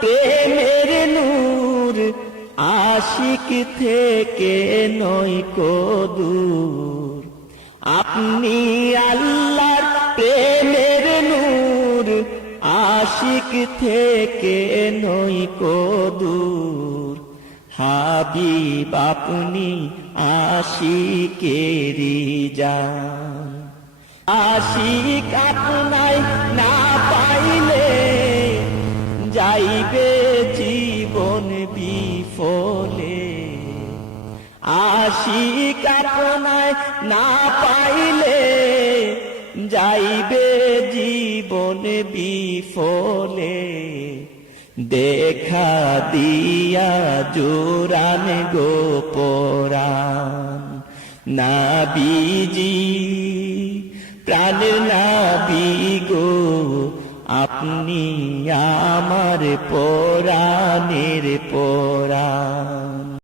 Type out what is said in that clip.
প্রেমের নূর আশিক থেকে নয় কো দূর। আপনি আল্লাহর প্রেমের নূর আশিক থেকে নয় কো দূর। হাবিব আপনি আশিকেরি জান। আশিক আপনায় না পাইলে যাইবে জীবন বিফলে। আশিক আপনায় না পাইলে যাইবে জীবন বিফলে। দেখা দিয়া জোরান গো পরাণ নবীজি, প্রাণের নবী গো আপনি আমার পরাণের পরাণ।